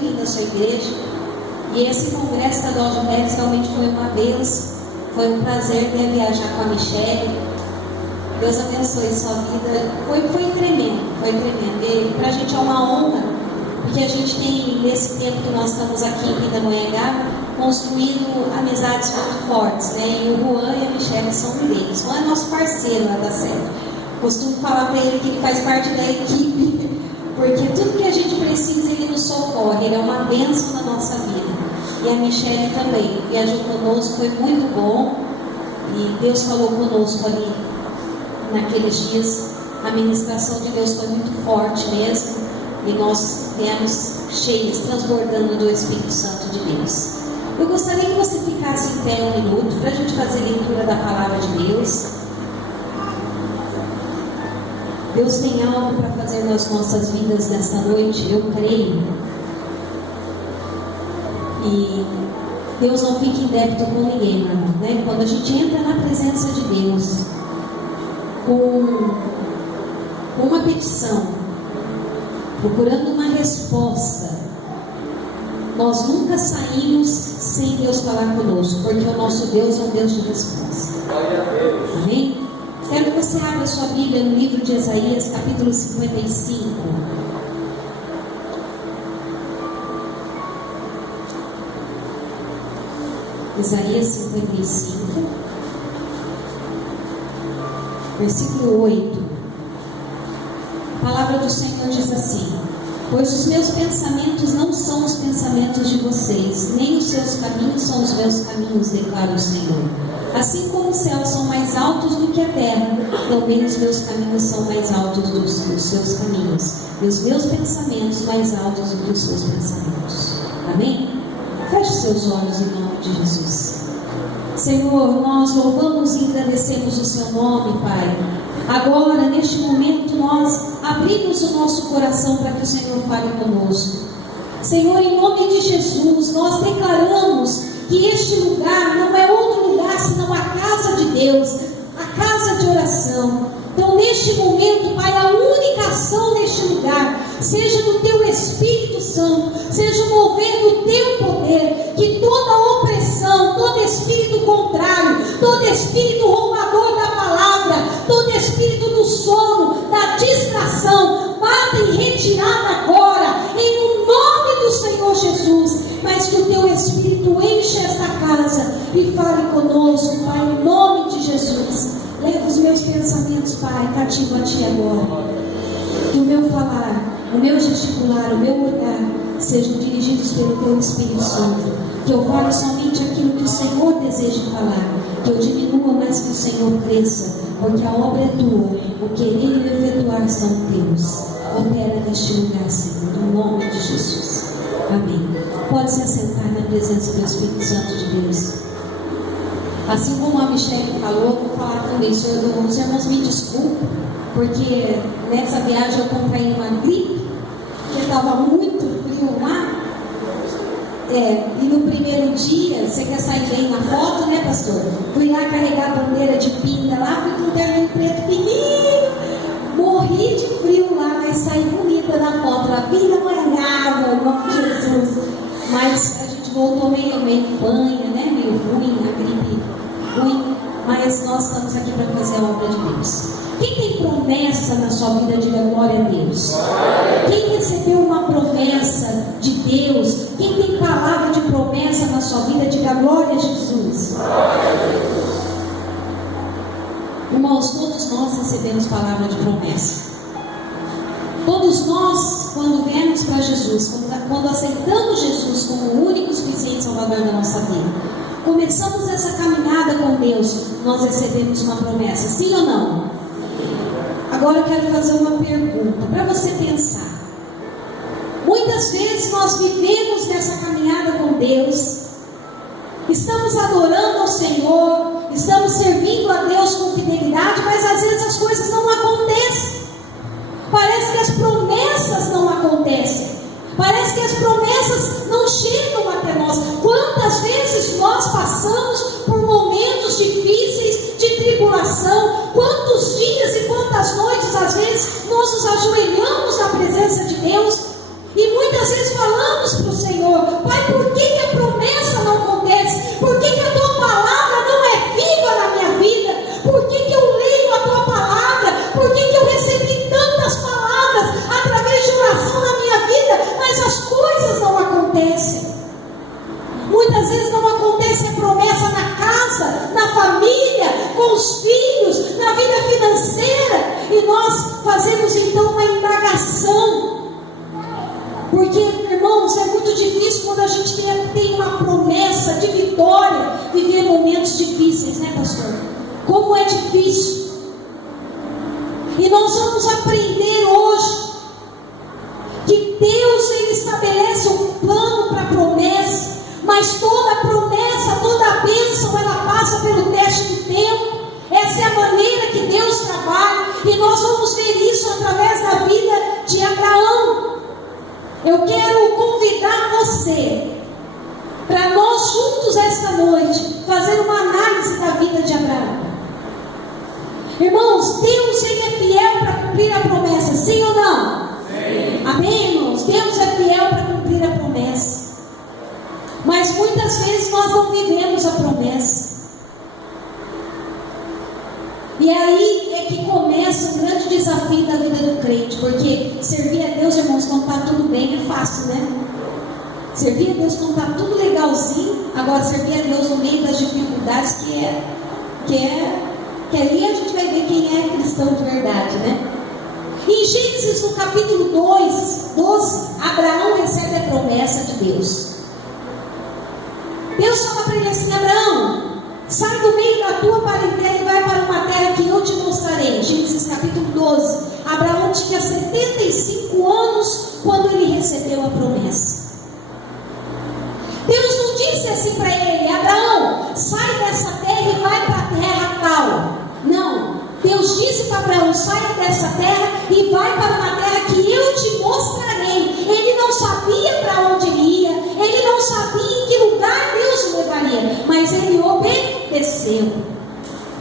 muito linda a sua igreja. E esse congresso estadual de mulheres realmente foi uma bênção. Foi um prazer, né, viajar com a Michele. Deus abençoe sua vida. Foi tremendo, foi tremendo. E pra gente é uma honra, porque a gente tem, nesse tempo que nós estamos aqui em Pindamonhangaba, construído amizades muito fortes, né? E o Juan e a Michele são um deles. O Juan é nosso parceiro lá da série. Costumo falar para ele que ele faz parte da equipe, porque tudo que a gente precisa ele nos socorre. Ele é uma bênção na nossa vida. E a Michele também viajou conosco, foi muito bom. E Deus falou conosco ali naqueles dias. A ministração de Deus foi muito forte mesmo. E nós viemos cheios, transbordando do Espírito Santo de Deus. Eu gostaria que você ficasse em pé um minuto para a gente fazer a leitura da palavra de Deus. Deus tem algo para fazer nas nossas vidas nesta noite, eu creio. E Deus não fica em débito com ninguém, meu irmão, né? Quando a gente entra na presença de Deus com uma petição, procurando uma resposta, nós nunca saímos sem Deus falar conosco, porque o nosso Deus é um Deus de resposta. Amém? Quero que você abra a sua Bíblia no livro de Isaías, capítulo 55. Isaías 55, versículo 8. A palavra do Senhor diz assim: pois os meus pensamentos não são os pensamentos de vocês, nem os seus caminhos são os meus caminhos, declara o Senhor. Assim como os céus são mais altos do que a terra, também os meus caminhos são mais altos do que os seus caminhos, e os meus pensamentos mais altos do que os seus pensamentos. Amém? Feche seus olhos em nome de Jesus. Senhor, nós louvamos e agradecemos o seu nome, Pai. Agora, neste momento, nós abrimos o nosso coração para que o Senhor fale conosco. Senhor, em nome de Jesus, nós declaramos que este lugar não é outro lugar senão a casa de Deus, a casa de oração. Então, neste momento, Pai, a única ação neste lugar seja do Teu Espírito Santo, seja o mover do Teu poder, que toda opressão, todo espírito contrário, todo espírito roubador da palavra, todo espírito do sono, da distração, matem retirada agora, em nome do Senhor Jesus. Mas que o Teu Espírito enche esta casa e fale conosco, Pai, em nome de Jesus. Leva os meus pensamentos, Pai, cativo a Ti agora. Que o meu falar, o meu gesticular, o meu olhar sejam dirigidos pelo Teu Espírito Santo. Que eu fale somente aquilo que o Senhor deseja falar. Que eu diminua mais que o Senhor cresça. Porque a obra é Tua, o querer e o efetuar são Teus. Opera neste lugar, Senhor, em nome de Jesus. Amém. Pode se assentar na presença do Espírito Santo de Deus. Assim como a Michele falou, vou falar também. Os irmãos me desculpem, porque nessa viagem eu contraí uma gripe, porque estava muito frio lá. E no primeiro dia, você quer sair bem na foto, né, pastor? Fui lá carregar a bandeira de pinda lá, fui com um terninho preto pequenininho, morri de frio lá, mas saí bonita na foto, lá, Pindamonhangaba, em nome de Jesus. Mas a gente voltou meio banha, né, meio ruim, a gripe ruim, mas nós estamos aqui para fazer a obra de Deus. Quem tem promessa na sua vida, diga glória a Deus. Quem recebeu uma promessa de Deus, quem tem palavra de promessa na sua vida, diga glória a Jesus. Irmãos, todos nós recebemos palavra de promessa. Todos nós, quando viemos para Jesus, quando aceitamos Jesus como o único e suficiente Salvador da nossa vida, começamos essa caminhada com Deus, nós recebemos uma promessa, sim ou não? Agora eu quero fazer uma pergunta para você pensar. Muitas vezes nós vivemos nessa caminhada com Deus, estamos adorando ao Senhor, estamos servindo a Deus com fidelidade, mas às vezes as coisas não acontecem. Parece que as promessas não acontecem. Parece que as promessas não chegam até nós. Quantas vezes nós passamos por momentos difíceis de tribulação? Quantos dias e quantas noites, às vezes, nós nos ajoelhamos na presença de Deus e muitas vezes falamos clamamos para o Senhor: Pai, por que a promessa não acontece? Por que a tua palavra não é viva na minha vida? Por que eu leio a tua palavra? Por que eu recebi tantas palavras através de oração na minha vida, mas as coisas não acontecem? Muitas vezes não acontece a promessa na casa, na família, com os filhos, na vida financeira, e nós fazemos então uma indagação. Porque, irmãos, é muito difícil quando a gente tem uma promessa de vitória, viver momentos difíceis, né, pastor? Como é difícil. E nós vamos aprender hoje que Deus, Ele estabelece um plano para a promessa, mas toda promessa, toda bênção, ela passa pelo teste do tempo. Essa é a maneira que Deus trabalha, e nós vamos ver isso através da vida de Abraão. Eu quero convidar você para nós juntos esta noite fazer uma análise da vida de Abraão. Irmãos, Deus, Ele é fiel para cumprir a promessa, sim ou não? Sim. Amém, irmãos? Deus é fiel para cumprir a promessa. Mas muitas vezes nós não vivemos a promessa. E aí é que começa o grande desafio da vida do crente. Porque servir a Deus, irmãos, quando está tudo bem é fácil, né? Servir a Deus quando está tudo legalzinho. Agora, servir a Deus no meio das dificuldades, que aí a gente vai ver quem é cristão de verdade, né? Em Gênesis, no capítulo 12, Abraão recebe a promessa de Deus. Deus fala para ele assim: Abraão, sai do meio da tua parentela e vai para uma terra que eu te mostrarei. Gênesis capítulo 12. Abraão tinha 75 anos quando ele recebeu a promessa. Deus não disse assim para ele: Abraão, sai dessa terra e vai para a terra tal. Não. Deus disse para Abraão: saia dessa terra e vai para uma terra que eu te mostrarei. Ele não sabia para onde ele ia, ele não sabia em que lugar Deus o levaria, mas ele obedeceu,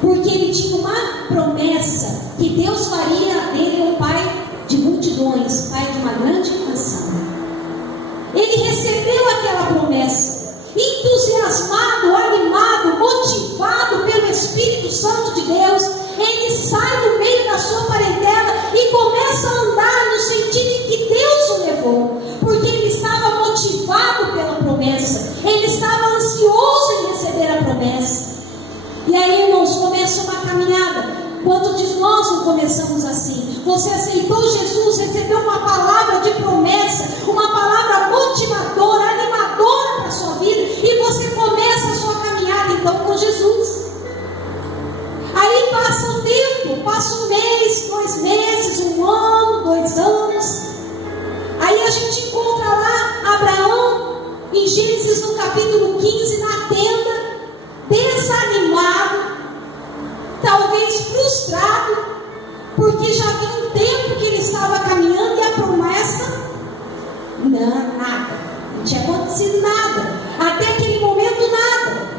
porque ele tinha uma promessa que Deus faria dele um pai de multidões, pai de uma grande nação. Ele recebeu aquela promessa, entusiasmado, animado, motivado pelo Espírito Santo de Deus. Ele sai do meio da sua parentela e começa a andar no sentido em que Deus o levou, porque ele estava motivado pela promessa, ele estava ansioso em receber a promessa. E aí, irmãos, começa uma caminhada. Quantos de nós não começamos assim? Você aceitou Jesus, recebeu uma palavra de promessa, uma palavra motivadora, animadora para a sua vida, e você começa a sua caminhada então com Jesus. Aí passa o tempo, passa um mês, 2 meses, 1 ano, 2 anos. Aí a gente encontra lá Abraão, em Gênesis no capítulo 15, na tenda, desanimado, talvez frustrado, porque já havia um tempo que ele estava caminhando e a promessa, nada, não tinha acontecido nada, até aquele momento nada.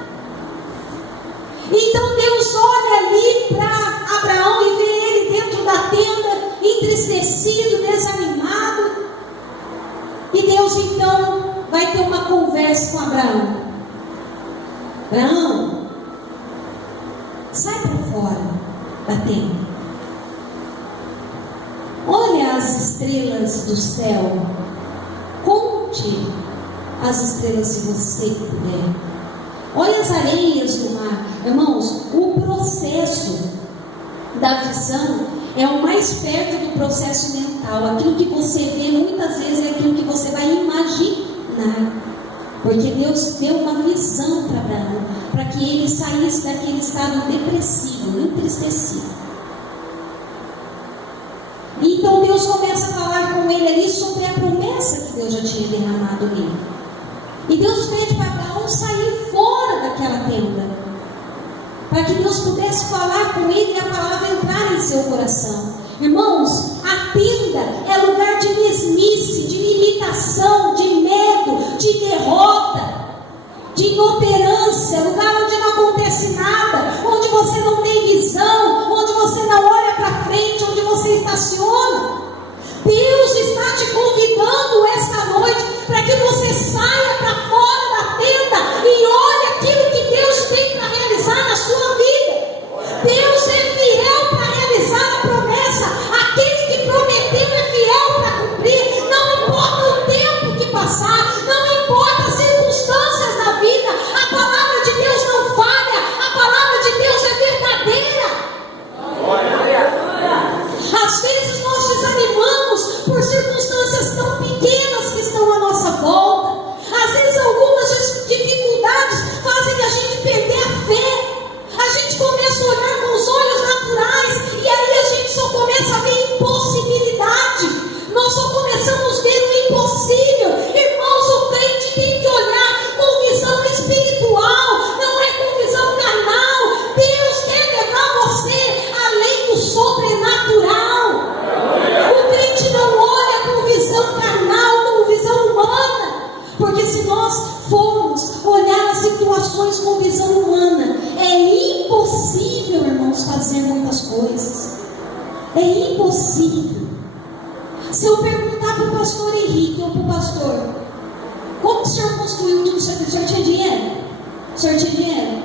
Então Deus olha ali para Abraão e vê ele dentro da tenda, entristecido, desanimado, e Deus então vai ter uma conversa com Abraão. Abraão, sai para fora da tenda, olha as estrelas do céu, conte as estrelas se você puder, olha as areias do mar. Irmãos, o processo da visão é o mais perto do processo mental. Aquilo que você vê muitas vezes é aquilo que você vai imaginar, porque Deus deu uma visão para Abraão, para que ele saísse daquele estado depressivo, entristecido. Então Deus começa a falar com ele ali sobre a promessa que Deus já tinha derramado nele. E Deus pede para Abraão sair fora daquela tenda, para que Deus pudesse falar com ele e a palavra entrar em seu coração. Irmãos, a tenda é lugar de mesmice, de limitação, de medo, de derrota, de inoperância, lugar onde não acontece nada, onde você não tem visão, onde você não olha para frente, onde você estaciona. Deus está te convidando esta noite para que você coisas. É impossível. Se eu perguntar para o pastor Henrique ou para o pastor, como o senhor construiu tudo isso aqui? O senhor tinha dinheiro? O senhor tinha dinheiro?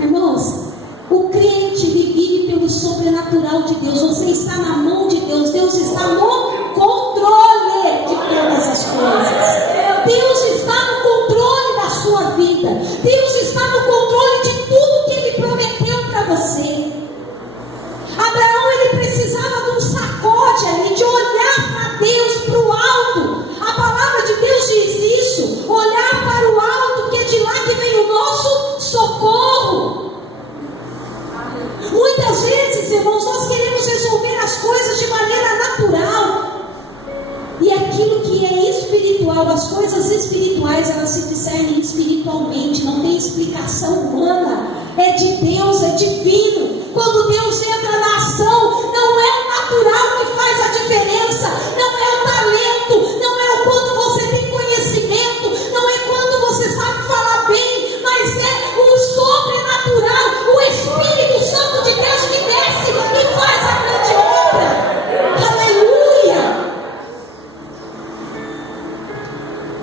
Irmãos, o crente vive pelo sobrenatural de Deus. Você está na mão de Deus. Deus está no controle de todas as coisas. Deus está no controle da sua vida. Deus está no controle de tudo que Ele prometeu para você. Abraão, ele precisava de um sacode ali, de olhar para Deus, para o alto. A palavra de Deus diz isso: olhar para o alto, que é de lá que vem o nosso socorro. Muitas vezes, irmãos, nós queremos resolver as coisas de maneira natural. E aquilo que é espiritual, as coisas espirituais, elas se discernem espiritualmente, não tem explicação humana. É de Deus, é divino. Quando Deus entra na ação, não é o natural que faz a diferença, não é o talento, não é o quanto você tem conhecimento, não é quando você sabe falar bem, mas é o sobrenatural, o Espírito Santo de Deus que desce e faz a grande obra. Aleluia!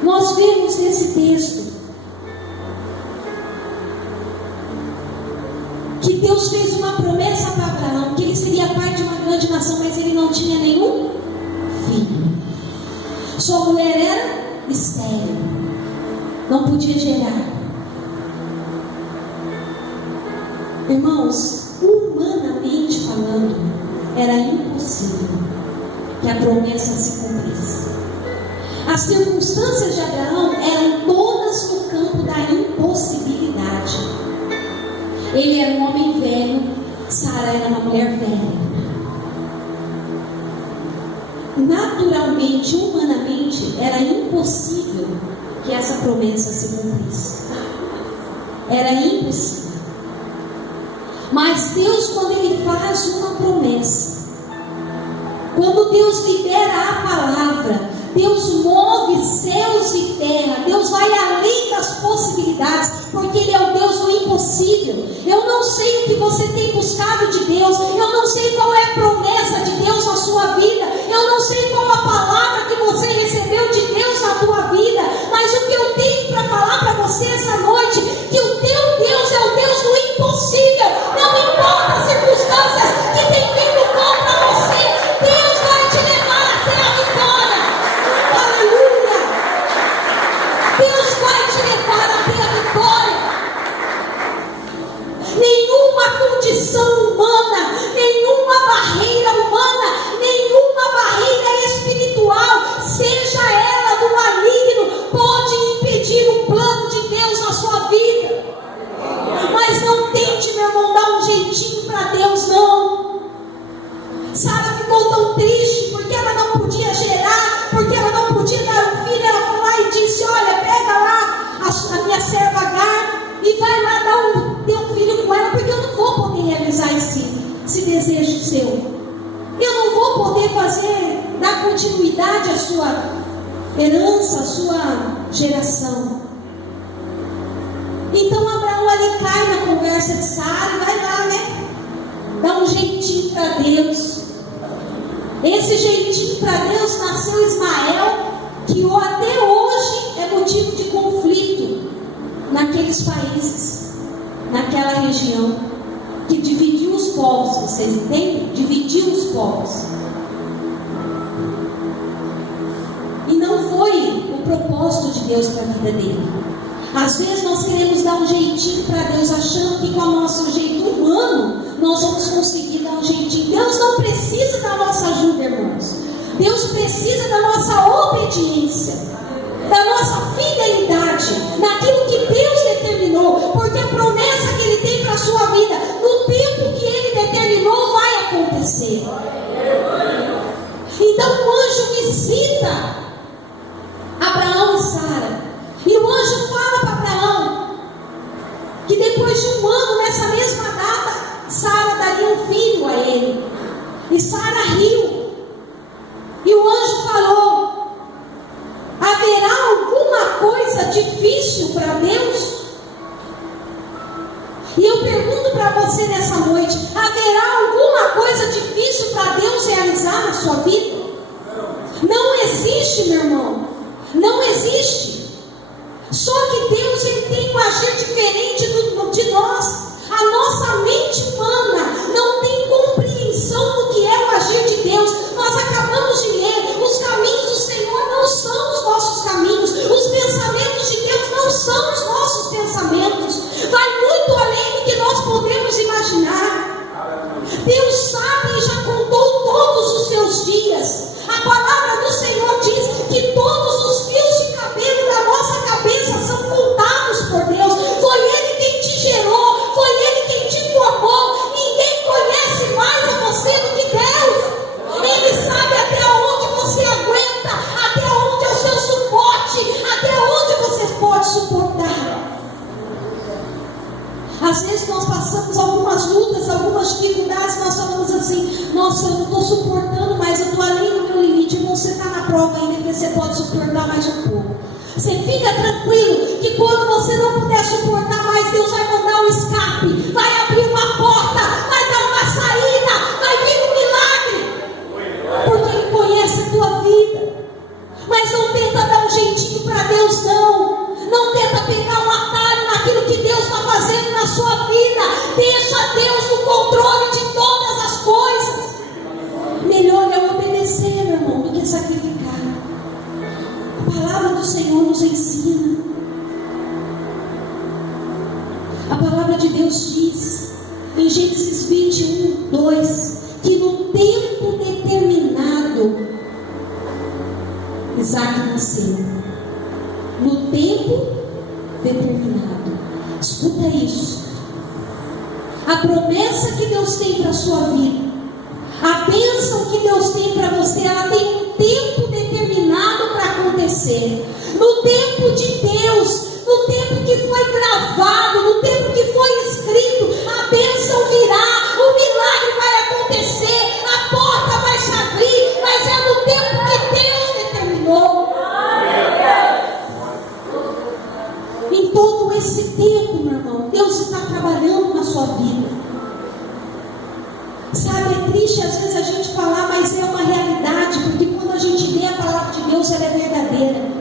Nós vemos nesse texto que Deus fez uma promessa para Abraão, que ele seria pai de uma grande nação, mas ele não tinha nenhum filho. Sua mulher era estéril, não podia gerar. Irmãos, humanamente falando, era impossível que a promessa se cumprisse. As circunstâncias de Abraão eram todas no campo da impossibilidade. Ele era um homem velho, Sara era uma mulher velha. Naturalmente, humanamente, era impossível que essa promessa se cumprisse. Era impossível. Mas Deus, quando Ele faz uma promessa, quando Deus libera a palavra, Deus move céus e terra. Deus vai além das possibilidades, porque Ele é o Deus do impossível. Eu não sei o que você tem buscado de Deus, eu não sei qual é a promessa de Deus na sua vida, eu não sei qual a palavra que você recebeu de Deus na tua vida, mas o que eu tenho para falar para você essa noite, que o teu Deus é o Deus do impossível. Não importa as circunstâncias que tem vindo contra você, Deus vai te levar até a vitória. Aleluia! Deus vai te levar até a vitória. Nenhuma condição humana, nenhuma barreira humana, nenhuma barreira espiritual, seja ela do maligno, pode impedir o plano de Deus na sua vida. Mas não tente, meu irmão, dar um jeitinho para Deus, não. Sara ficou tão triste porque ela não podia gerar, porque ela não podia dar um filho. Ela foi lá e disse: olha, pega lá a minha serva Agar e vai lá ter um filho com ela, porque eu não vou poder realizar esse desejo seu. Eu não vou poder dar continuidade à sua herança, à sua geração. Então Abraão ali cai na conversa de Sara e vai lá, né? Dá um jeitinho para Deus. Esse jeitinho para Deus nasceu Ismael, que até hoje é motivo de conflito naqueles países, naquela região, que dividiu os povos, vocês entendem? Dividiu os povos. E não foi o propósito de Deus para a vida dele. Às vezes nós queremos dar um jeitinho para Deus, achando que com o nosso jeito humano nós vamos conseguir dar um jeitinho. Deus não precisa da nossa ajuda, irmãos. Deus precisa da nossa obediência, da nossa fidelidade naquilo que Deus determinou, porque a promessa que Ele tem para a sua vida, no tempo que Ele determinou, vai acontecer. Então o anjo visita Abraão e Sara, e o anjo fala para Abraão que depois de um ano, nessa mesma data, Sara daria um filho a ele. E Sara riu. E o anjo falou: haverá alguma coisa difícil para Deus? E eu pergunto pergunto para você nessa noite: haverá alguma coisa difícil para Deus realizar na sua vida? Não existe, meu irmão. Não existe. Só que Deus, Ele tem um agir diferente de nós. A nossa mente humana não tem compreensão do que é o agir de Deus. Nós acabamos de ler: os caminhos do Senhor não são os nossos caminhos, os pensamentos de Deus não são os nossos pensamentos. Vai muito além do que nós podemos imaginar. Deus sabe e já contou todos os seus dias. A palavra do Senhor diz que todos os fios de cabelo da nossa cabeça são contados por Deus. Foi Ele quem te gerou, foi Ele quem te formou. Ninguém conhece mais a você do que Deus. Ele sabe até onde você aguenta, até onde é o seu suporte, até onde você pode suportar. Às vezes nós passamos algumas lutas, algumas dificuldades, nós falamos assim: nossa, eu não estou suportando mais, eu estou além do meu limite. Irmão, você está na prova ainda, que você pode suportar mais um pouco. Você fica tranquilo que quando você não puder suportar mais, Deus vai mandar um escape, vai abrir uma porta, vai dar uma saída, vai vir um milagre, porque Ele conhece a tua vida. Mas não tenta dar um jeitinho para Deus, não. Não tenta pegar um atalho naquilo que Deus está fazendo na sua vida. Deixa Deus no controle de todas as coisas. Melhor é obedecer, meu irmão, do que sacrificar. A palavra do Senhor nos ensina. A palavra de Deus diz em Gênesis 21, 2, que no tempo determinado Isaac nasceu. No tempo determinado. Escuta isso. A promessa que Deus tem para a sua vida, a bênção que Deus tem para você, ela tem um tempo determinado para acontecer. No tempo de Deus, no tempo que foi gravado, no tempo que foi escrito, a bênção virá, o milagre vai acontecer, a porta vai se abrir, mas é no tempo que Deus determinou. Em todo esse tempo, meu irmão, Deus está trabalhando na sua vida. Sabe, é triste às vezes a gente falar, mas é uma realidade, porque quando a gente lê a palavra de Deus, ela é verdadeira.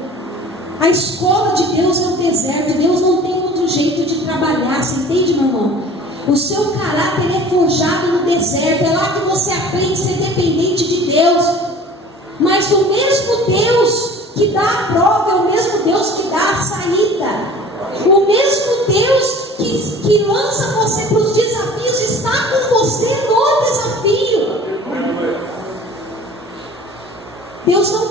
A escola de Deus é o deserto. Deus não tem outro jeito de trabalhar, você entende, meu irmão? O seu caráter é forjado no deserto, é lá que você aprende a ser dependente de Deus. Mas o mesmo Deus que dá a prova é o mesmo Deus que dá a saída. O mesmo Deus que lança você para os desafios está com você no desafio. Deus não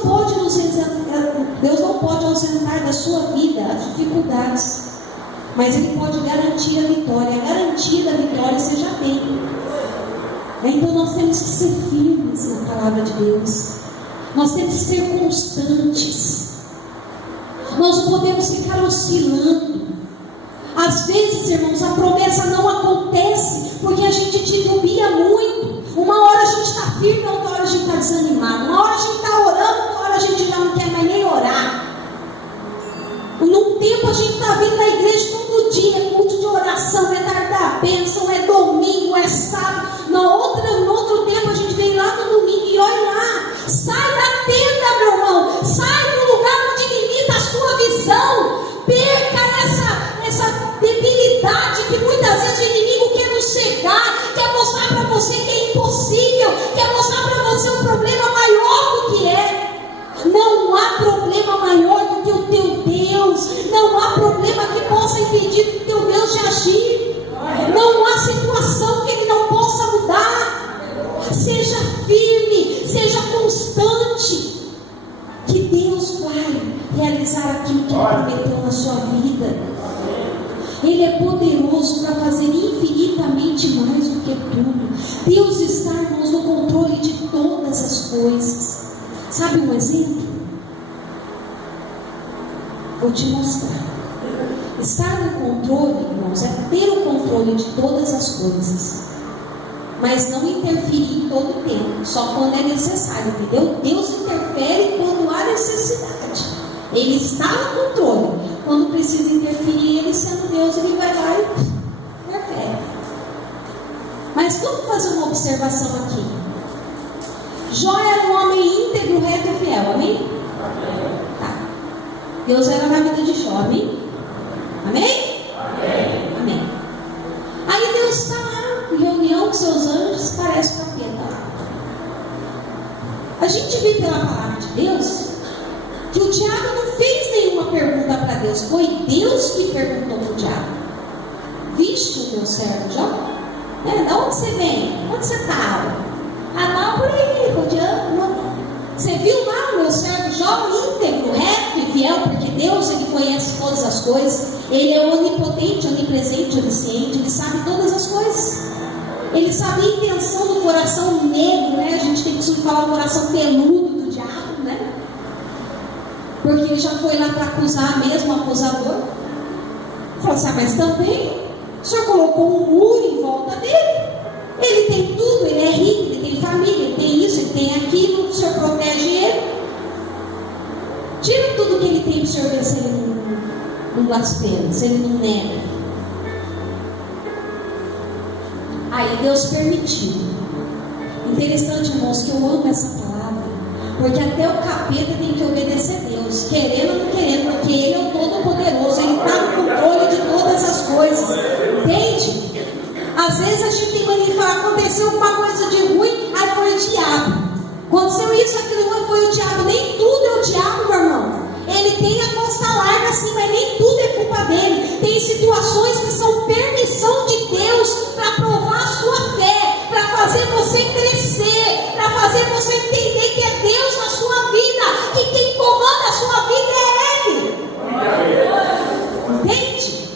pode ausentar da sua vida as dificuldades, mas Ele pode garantir a vitória. A garantia da vitória você já tem. Então nós temos que ser firmes na palavra de Deus. Nós temos que ser constantes. Nós não podemos ficar oscilando. Às vezes, irmãos, a promessa não acontece porque a gente titubia muito. Uma hora a gente está firme, outra hora a gente está desanimado. Uma hora a gente está orando, outra hora a gente já não quer mais nem orar. Num tempo a gente está vindo na igreja todo dia, culto de oração, é tarde da bênção, é domingo, é sábado. No outro tempo a gente vem lá no domingo e olha lá. Sai da tenda, meu irmão. Sai do lugar onde limita a sua visão. Perca essa debilidade que muitas vezes o inimigo quer nos cegar, quer mostrar para você que é impossível, quer mostrar para você um problema maior do que é. Não há problema maior do que o teu Deus. Não há problema que possa impedir o teu Deus de agir. Não há situação que Ele não possa mudar. Seja firme, seja constante, que Deus vai realizar aquilo que Ele prometeu na sua vida. Ele é poderoso para fazer infinitamente mais do que tudo. Deus está, irmãos, no controle de todas as coisas. Sabe um exemplo? Vou te mostrar. Estar no controle, irmãos, é ter o controle de todas as coisas, mas não interferir em todo o tempo, só quando é necessário, entendeu? Deus interfere quando há necessidade. Ele está no controle. Quando precisa interferir, Ele sendo Deus, Ele vai lá e interfere. Mas vamos fazer uma observação aqui. Jó era um homem íntegro, reto e fiel, amém? Tá. Deus era na vida de Jó, amém? Amém? Amém. Aí Deus está lá, em reunião com seus anjos, parece o capeta lá. A gente vê pela palavra de Deus que o diabo não fez nenhuma pergunta para Deus, foi Deus que perguntou para o diabo: viste o meu servo Jó? Da onde você vem? Onde você estava? Não, por aí, rodeando. Você viu lá o meu servo Jó, íntegro, reto e fiel, porque Deus, Ele conhece todas as coisas, Ele é onipotente, onipresente, onisciente, Ele sabe todas as coisas. Ele sabe a intenção do coração negro, né? A gente tem que falar o coração peludo do diabo, né? Porque ele já foi lá para acusar mesmo o acusador. Falou assim: mas também o Senhor colocou um muro em volta dele. Ele tem tudo, ele é rico, ele tem família, ele tem isso, ele tem aquilo, o Senhor protege ele. Tira tudo que ele tem para o Senhor ver se ele não blasfema, se ele não nega. Aí Deus permitiu. Interessante, irmãos, que eu amo essa palavra, porque até o capeta tem que obedecer a Deus, querendo ou não querendo, porque Ele é o Todo-Poderoso, Ele está no controle de todas as coisas. Entende? Às vezes a gente tem mania de falar: aconteceu alguma coisa de ruim, aí foi o diabo. Aconteceu isso, aquilo, aí foi o diabo. Nem tudo é o diabo, meu irmão. Ele tem a costa larga assim, mas nem tudo é culpa dele. Tem situações que são permissão de Deus para provar a sua fé, para fazer você crescer, para fazer você entender que é Deus na sua vida, que quem comanda a sua vida é Ele. Entende?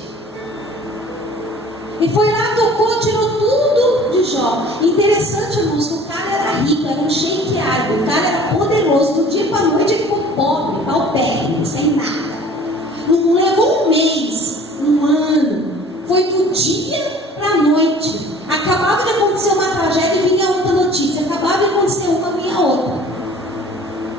E foi lá, tocou, tirou tudo de Jó. Interessante, irmãos, que o cara era rico, era um sheikeado, o cara era poderoso. Do dia para a noite ele ficou pobre, paupérrimo, sem nada. Não levou um mês, um ano. Foi do dia para a noite. Acabava de acontecer uma tragédia e vinha outra notícia. Acabava de acontecer uma, vinha outra.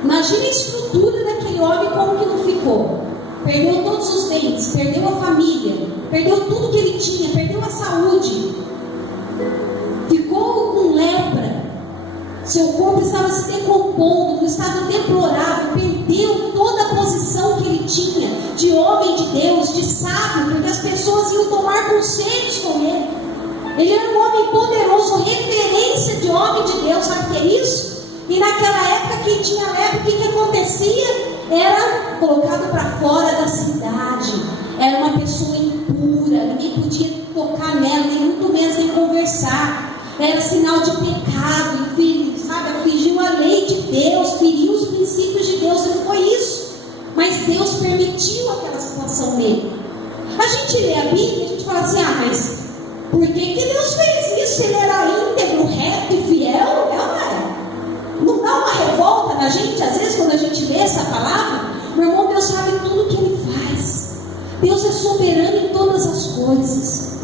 Imagina a estrutura daquele homem, como que não ficou. Perdeu todos os bens, perdeu a família, perdeu tudo que ele tinha, perdeu a saúde, ficou com lepra, seu corpo estava se decompondo, num estado deplorável, perdeu toda a posição que ele tinha de homem de Deus, de sábio, porque as pessoas iam tomar conselhos com ele. Ele era um homem poderoso, referência de homem de Deus, sabe o que é isso? E naquela época, quem tinha lepra, o que acontecia? Era colocado para fora da cidade, era uma pessoa impura, ninguém podia tocar nela, nem muito menos nem conversar, era sinal de pecado, enfim, sabe, afligiu a lei de Deus, feriu os princípios de Deus. Não foi isso, mas Deus permitiu aquela situação nele. A gente lê a Bíblia e a gente fala assim: mas por que Deus fez isso? Ele era íntegro, reto e fiel, não dá uma revolta na gente, às vezes, quando a gente lê essa palavra? Meu irmão, Deus sabe tudo que Ele faz. Deus é soberano em todas as coisas.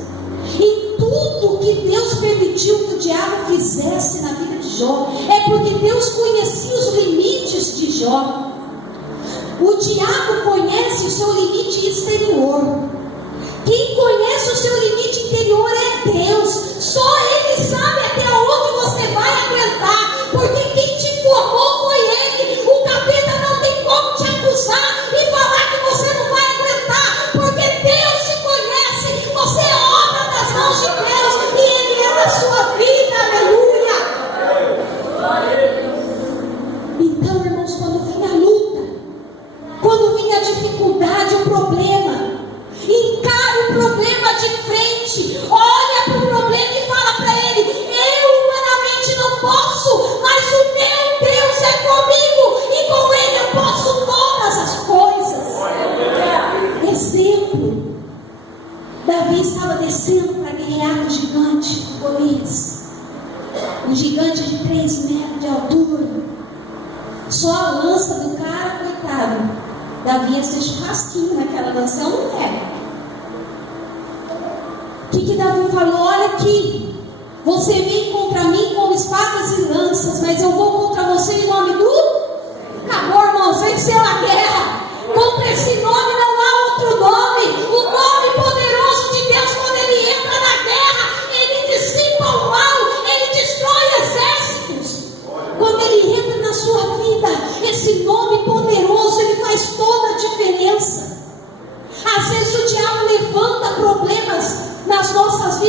E tudo que Deus permitiu que o diabo fizesse na vida de Jó, é porque Deus conhecia os limites de Jó. O diabo conhece o seu limite exterior. Quem conhece o seu limite interior é Deus. Só Ele sabe até onde você vai aguentar. Porque quem te formou foi Ele. O capeta não tem como te acusar e falar que você não vai aguentar. Porque Deus te conhece. Você é obra das mãos de Deus. E Ele é da sua vida. Aleluia. Então, irmãos, quando vinha a luta, quando vinha a dificuldade, o problema, encare o problema de frente. Olha para o problema e fala para ele: eu humanamente não posso, mas o meu Deus é comigo, e com Ele eu posso todas as coisas. Exemplo: Davi estava descendo para guerrear com o gigante Golias, um gigante de 3 metros de altura. Só a lança do cara, coitado, Davi ia ser churrasquinho naquela lança, eu não quero. O que Davi falou? Olha aqui, você vem contra mim com espadas e lanças, mas eu vou contra você em nome do... Acabou, irmãos, venceu a guerra. Contra esse nome não há outro nome. O nome poderoso de Deus, quando Ele entra na guerra, Ele dissipa o mal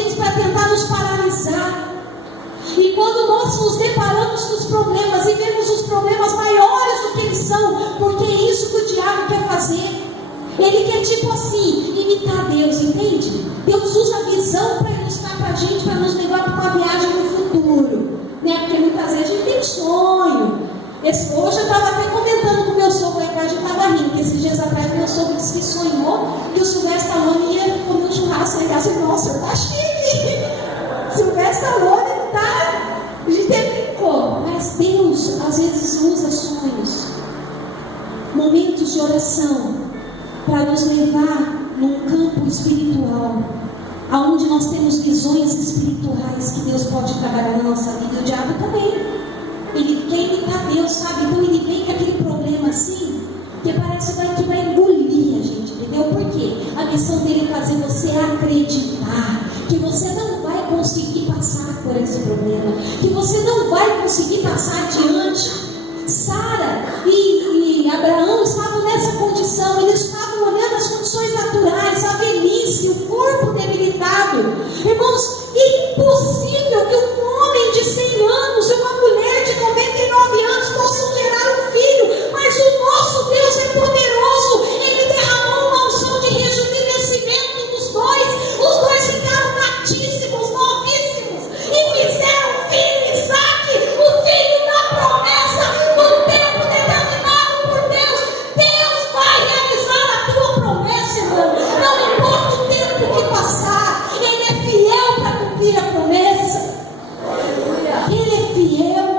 vezes para tentar nos paralisar. E quando nós nos deparamos com os problemas e vemos os problemas maiores do que eles são, porque é isso que o diabo quer fazer. Ele quer, tipo assim, imitar Deus, entende? Deus usa a visão para ilustrar para a gente, para nos levar para uma viagem no futuro, né? Porque muitas vezes a gente tem sonho. Hoje eu estava até comentando com o meu sogro lá em casa, eu estava rindo, que esses dias atrás meu sogro disse que sonhou que o Sylvester Stallone ia comer um churrasco lá em casa. E nossa, tá chique! Sylvester Stallone tá... A gente até brincou, mas Deus às vezes usa sonhos, momentos de oração, para nos levar num campo espiritual, aonde nós temos visões espirituais que Deus pode trabalhar na nossa vida. O diabo também. Ele quer imitar Deus, sabe? Então ele vem com aquele problema assim, que parece que vai engolir a gente, entendeu? Por quê? A missão dele é fazer você acreditar que você não vai conseguir passar por esse problema, que você não vai conseguir passar adiante. Sara e Abraão estavam nessa condição, eles estavam olhando as condições naturais, a velhice, o corpo debilitado. Irmãos, é impossível que um homem de 100 anos e uma mulher de 99 anos possam gerar um filho, mas o nosso Deus é poderoso. Ele derramou uma unção de rejuvenescimento nos dois. Os dois ficaram gatíssimos, novíssimos, e fizeram um filho, Isaac, o filho da promessa, no tempo determinado por Deus. Deus vai realizar a tua promessa, irmão. Não importa o tempo que passar, Ele é fiel para cumprir a promessa. Ele é fiel.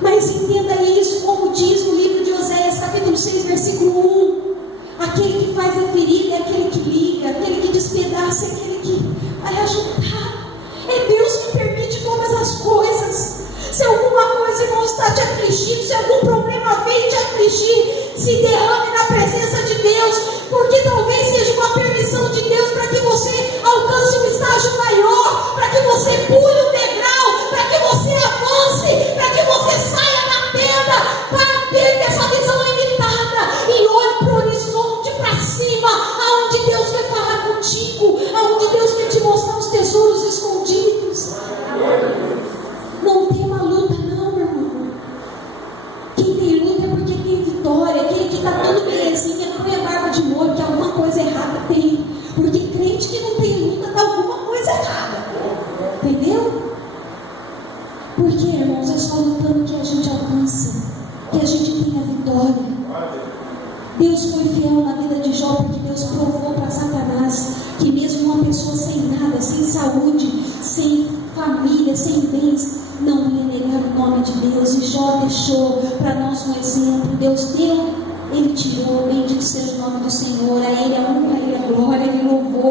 Mas entenda isso, como diz no livro de Oséias, capítulo 6, versículo 1. Aquele que faz a ferida é aquele que liga, aquele que despedaça é aquele que vai ajudar. É Deus que permite todas as coisas. Se alguma coisa, irmão, está te afligindo, se algum problema vem te afligir, se derrame na presença de Deus, porque talvez seja uma permissão de Deus para que você alcance um estágio maior, para que você pule um degrau, para que você avance, para que você saia da tenda, para ter essa visão limitada e olhe para o horizonte, para cima, aonde Deus quer falar contigo, aonde Deus quer te mostrar os tesouros escondidos. Não tem uma luta não, meu irmão. Quem tem luta é porque tem vitória. Quem que está tudo belezinha, não põe a barba de molho, que alguma coisa errada tem. Porque crente que não tem luta, está alguma coisa errada. Entendeu? Porque, irmãos, é só lutando que a gente alcança, que a gente tenha vitória. Deus foi fiel na vida de Jó, porque Deus provou para Satanás que mesmo uma pessoa sem nada, sem saúde, sem família, sem bens, não ia negar o nome de Deus. E Jó deixou para nós um exemplo. Deus deu, Ele tirou. Bendito seja o nome do Senhor. A Ele a honra, a Ele a glória, Ele louvou.